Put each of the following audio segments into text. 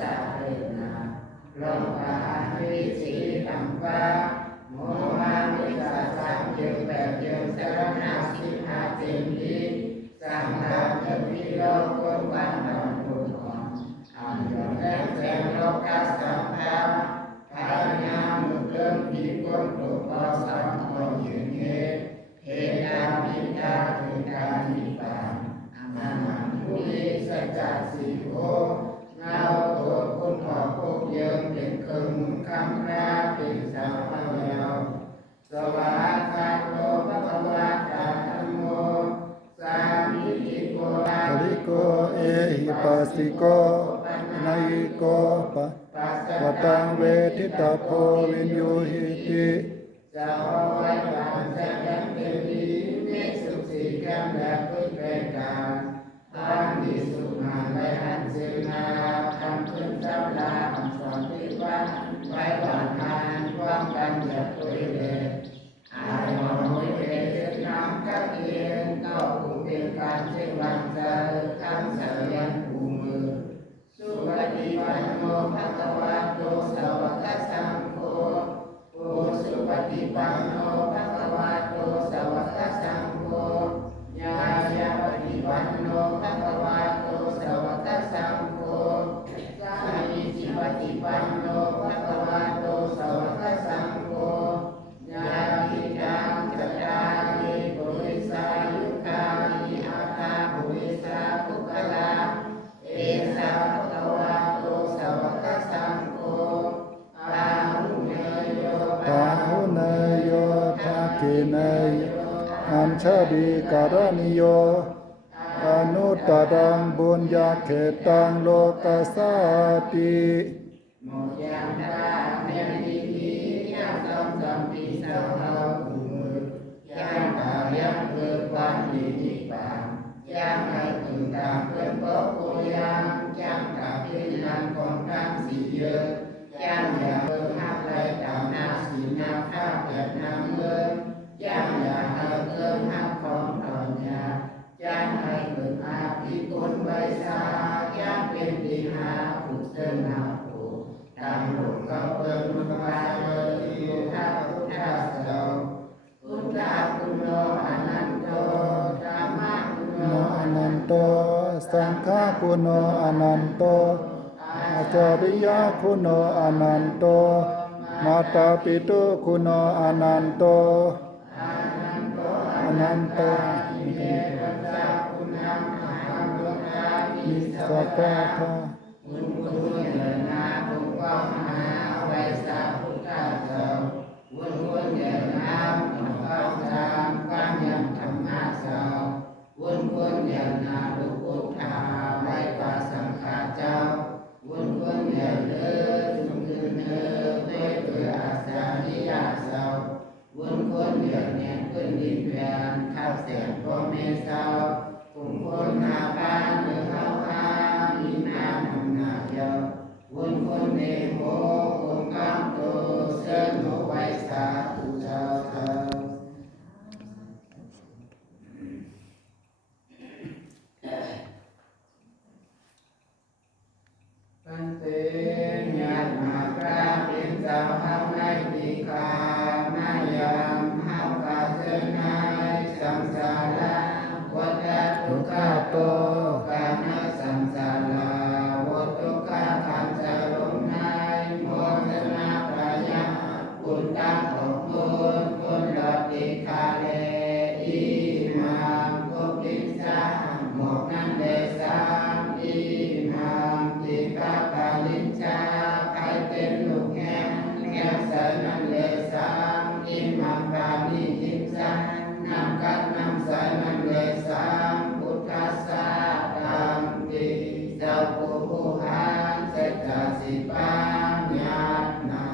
สาเรนาโลกาวิสีตัมปะโมหะวิสาสังเยแบบเยสรณาสิหาเจมิสังฆาเจมิโลกุปันนตุขังอันยแรงแสงโลกัสสัมภาพายามุเกิมปีกุมตุปสัมโมยืนเยเฮตามิตาเฮตามิปาอานันตุลิสัจจสิโกเงาตัวคุณออกพวกเยิมเป็นครึ่งคำนาเป็นสาวเยาวสวากขาโตภะคะวะตาธัมโมสามิจิโกอาริโกเอหิปัสสิโกนายิโกปะตังเวทิตาโพวินโยหิติสาววัยวันสัจจังเตวิเมสุสีกัมแบบพุทธกาอันดิสุมาและอันเสนาคำขึ้นจำลาอันสอนที่ว่าไว้หวานทานความกันแบบตัวเองอายมองไม่เป็นเรื่องน้ำกัเอียนก็คงเป็นการเชื่อวันเจอคำเสียงผูมือสุปฏิปันโนภะคะวะโตสาวกสังโฆโอสุปฏิปันโนภะคะวะโตสาวกสังโฆญาญาปฏิปันโนภะคะวะโตสาวกสังโฆสามีจิปฏิปันโนภะคะวะโตสาวกสังโฆญาติจังจัตตาริปุริสายุคานิอาตาปุริสาภุคลาเอสาภะคะวะโตสาวกสังโฆปาหุเนโยปาหุเนโยทาเกเนโยอัญชดีการณิโยอนุตตรังบุญญาเขตังโลกัสสาติโมยังตาเมริติยังสัมสัมปิสังฆาภูมิยังกายังเกิดความดีนิพพานยังให้ถึงตามเกิดโปโกยังกับพินันของกรรมสีเยอะยังอย่าเพิ่งหักไหลตามนาสีนาข้าแบบน้ำเงินยังอย่าให้เกินหักของตอนยายังให้เกิดอาภิกุลไว้สายังเป็นปีหาผู้เติมหาผู้ตามหลวงก็เปิดมุขวาเลยอยู่ท่าพุทธาเสาพุทธาคุณโนอนันโตธรรมะคุณโนอนันโตสังฆาคุณโนอนันโตอาจาริยะคุณโนอนันโตมาตาปิตุคุณโนอนันโตอนันโตมิสัพพะทาบุญคุณเดินหน้าบุญก้องหาไว้สาพุทธาเจ้าบุญคุณเดินหน้าบุญก้องตามความยังธรรมะเจ้าบุญคุณเดินหน้าบุญพุทธาไว้ป่าสังฆาเจ้าบุญคุณเดินเลือจุงคืนเนื้อเพื่อเพื่ออาสานิยาเจ้าบุญคุณเดินเนี่ยขึ้นดินแดนข้าวแสงพ่อแม่เจ้าคุณคนหาบ้านเมืองเขาอามีน้ำนำหน้าเยาวุ้นคนเนโมองค์กัมโตเสนโนไว้สาธุเจ้าเจ้าปันเตญาณมาคราเป็นเจ้าเฮาในปีคานายามเฮากาเจนายสังสาราวัฏทุกขโตกานาสังสาราวัฏทุกขขันจะลงในโมทนาปรายาบุญตั้งของบุญหลอดติคาเลอิมามกุปิสาหมกนันเดสามอิมามติกาปาลินจาใครเป็นลูกแง่แง่สนันเลสามอิมามปานิจิมจานำกัดนำสายมันเลสามพุทธัสสะธัมติเจ้าผู้หานเสจจสิปาญาณนา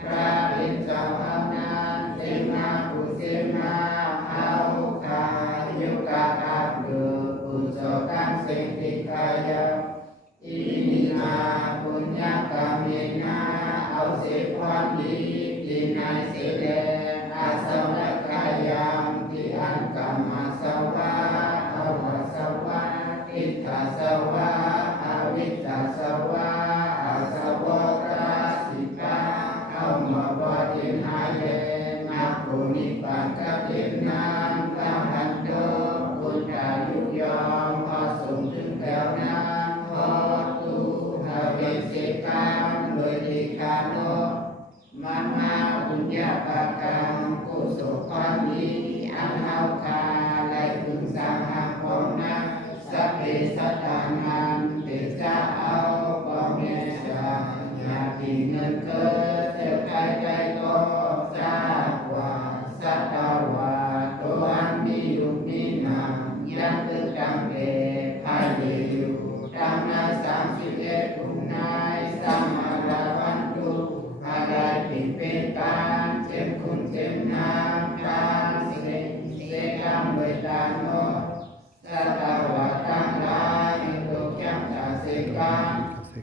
พระเป็นเจ้าอำนาจเสนาผู้เสนาเฮาคายุกะอับดุปุจโสกังเสติกายะอิมินาปุญญกรรมนาเอาเสพความดีที่นายเสดอาสวะกายามที่อันกรรมสวะอวสวะอิทธาสวะอวิทธาสวะอ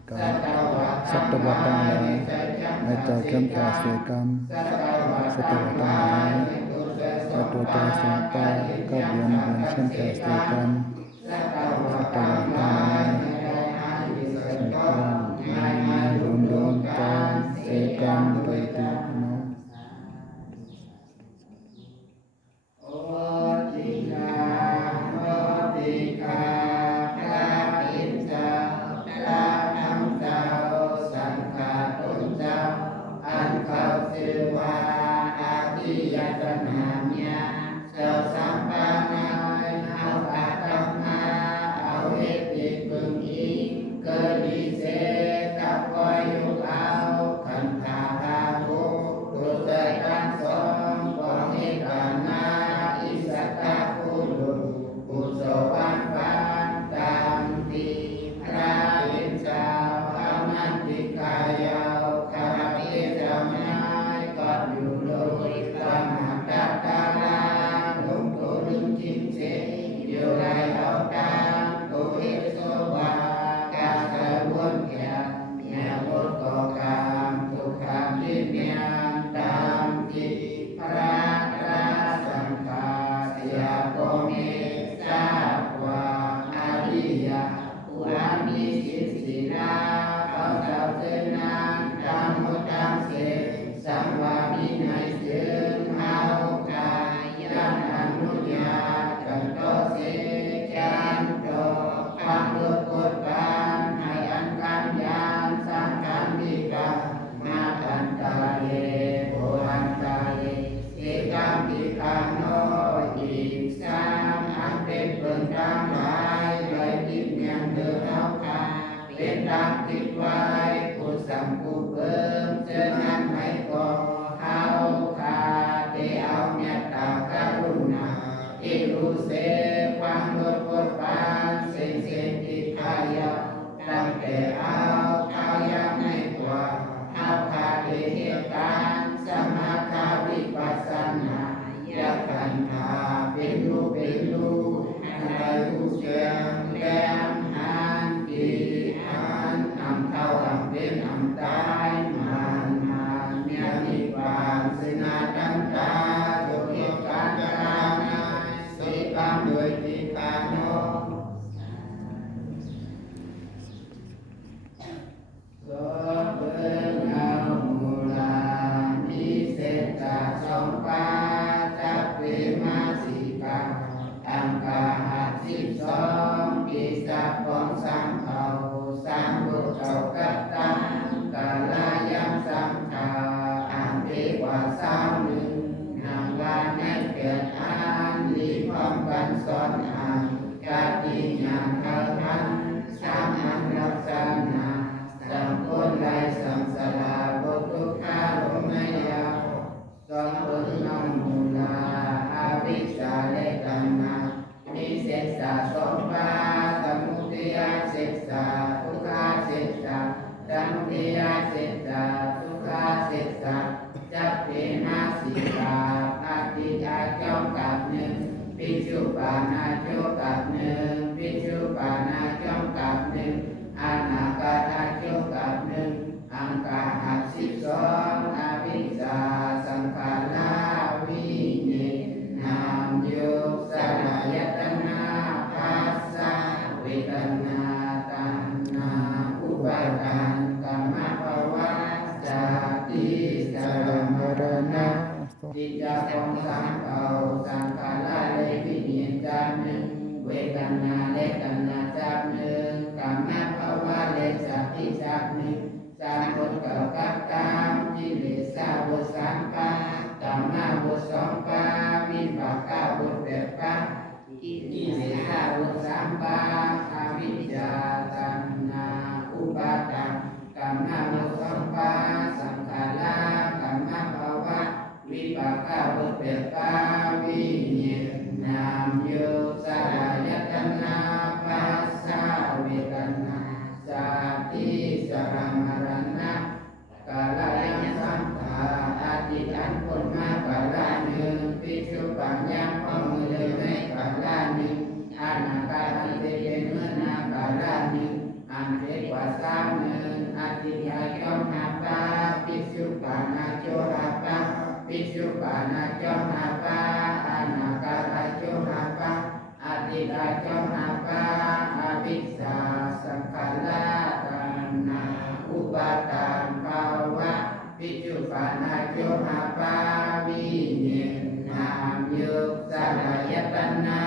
กรรมสัตว์ทั้งหลายในใจเข้มแข็งเสียกรรมสัตว์ทั้งหลายในตัวใจสงตาก็เวียนเข้มแข็งเสียกรรมสัตว์ทั้งหลายใส่กรรมรวมดวงตาเสียกรรมโดยตัวน้องอันเทวาสาม จงหาปาอภิสาสังขลาตานาอุปาทานภาวะปิจุปานาจงหาปาวิเนนามยุสลายตนา